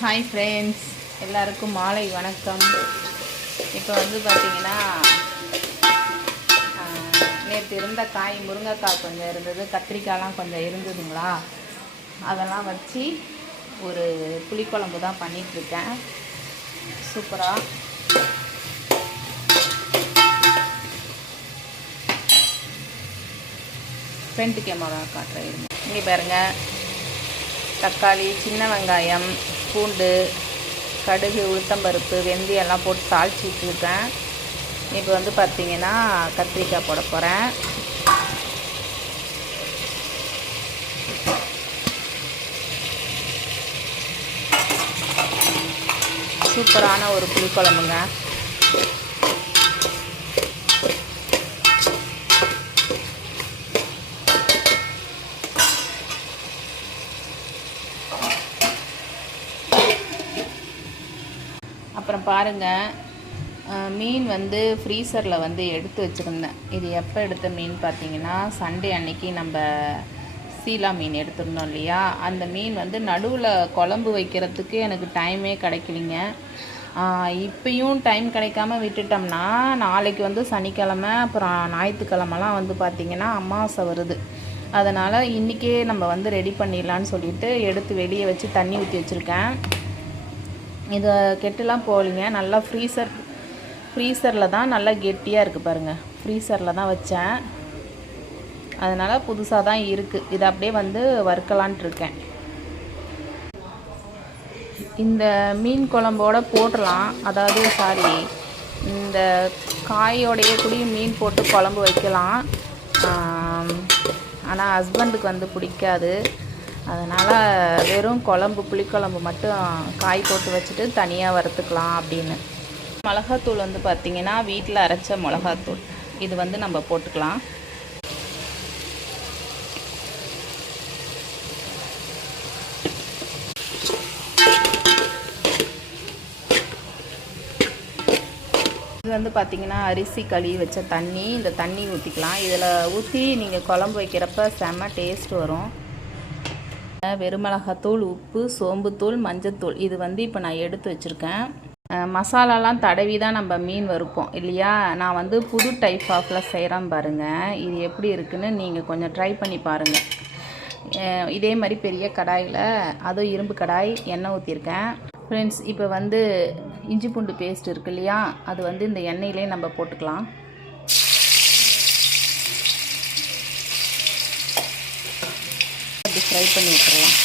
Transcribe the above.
Hi friends, எல்லாருக்கும் மாலை வணக்கம். இப்போ வந்து பார்த்திங்கன்னா நேற்று இருந்த காய் முருங்கைக்காய் கொஞ்சம் இருந்தது, கத்திரிக்காயெலாம் கொஞ்சம் இருந்ததுங்களா, அதெல்லாம் வச்சு ஒரு புளிக்குழம்பு தான் பண்ணிகிட்ருக்கேன். சூப்பராக ஃப்ரெண்ட் கேமரா காட்டுறேன். இங்கே பாருங்கள், தக்காளி, சின்ன வெங்காயம், பூண்டு, கடுகு, உளுத்தம்பருப்பு, வெந்தயம் எல்லாம் போட்டு தாளிச்சிட்ருக்கேன். இப்போ வந்து பார்த்திங்கன்னா கத்திரிக்காய் போட போகிறேன். சூப்பரான ஒரு புளிக்குழம்புங்க. அப்புறம் பாருங்கள், மீன் வந்து ஃப்ரீசரில் வந்து எடுத்து வச்சுருந்தேன். இது எப்போ எடுத்த மீன் பார்த்தீங்கன்னா, சண்டே அன்னைக்கு நம்ம சீலா மீன் எடுத்துருந்தோம் இல்லையா, அந்த மீன் வந்து நடுவில் குழம்பு வைக்கிறதுக்கு எனக்கு டைமே கிடைக்கலிங்க. இப்போயும் டைம் கிடைக்காம விட்டுட்டோம்னா நாளைக்கு வந்து சனிக்கிழமை, அப்புறம் ஞாயிற்றுக்கிழமெல்லாம் வந்து பார்த்திங்கன்னா அமாவாசை வருது. அதனால் இன்றைக்கே நம்ம வந்து ரெடி பண்ணிடலான்னு சொல்லிவிட்டு எடுத்து வெளியே வச்சு தண்ணி ஊற்றி வச்சுருக்கேன். இதை கெட்டுலாம் போகலிங்க, நல்லா ஃப்ரீசரில் தான் நல்லா கெட்டியாக இருக்குது பாருங்கள். ஃப்ரீசரில் தான் வச்சேன், அதனால் புதுசாக தான் இருக்குது. இதை அப்படியே வந்து வறுக்கலான்ட்டு இருக்கேன். இந்த மீன் குழம்போட போடலாம், அதாவது இந்த காயோடையே கூட மீன் போட்டு குழம்பு வைக்கலாம். ஆனால் ஹஸ்பண்டுக்கு வந்து பிடிக்காது. அதனால் வெறும் குழம்பு, புளிக்குழம்பு மட்டும் காய் போட்டு வச்சுட்டு தனியாக வறுத்துக்கலாம் அப்படின்னு. மிளகாத்தூள் வந்து பார்த்திங்கன்னா வீட்டில் அரைச்ச மிளகாத்தூள், இது வந்து நம்ம போட்டுக்கலாம். இது வந்து பார்த்திங்கன்னா அரிசி கழுவி வச்ச தண்ணி, இந்த தண்ணி ஊற்றிக்கலாம். இதில் ஊற்றி நீங்கள் குழம்பு வைக்கிறப்ப செம்ம டேஸ்ட் வரும். வெறுமிளகாத்தூள், உப்பு, சோம்புத்தூள், மஞ்சத்தூள், இது வந்து இப்போ நான் எடுத்து வச்சுருக்கேன். மசாலாலாம் தடவி தான் நம்ம மீன் வறுப்போம் இல்லையா. நான் வந்து புது டைப் ஆஃபில் செய்கிறேன் பாருங்கள். இது எப்படி இருக்குன்னு நீங்கள் கொஞ்சம் ட்ரை பண்ணி பாருங்கள். இதே மாதிரி பெரிய கடாயில், அதுவும் இரும்பு கடாய், எண்ணெய் ஊற்றிருக்கேன் ஃப்ரெண்ட்ஸ். இப்போ வந்து இஞ்சி பூண்டு பேஸ்ட் இருக்கு இல்லையா, அது வந்து இந்த எண்ணெயிலே நம்ம போட்டுக்கலாம். அப்படி ஃப்ரை பண்ணி விட்டுறலாம்.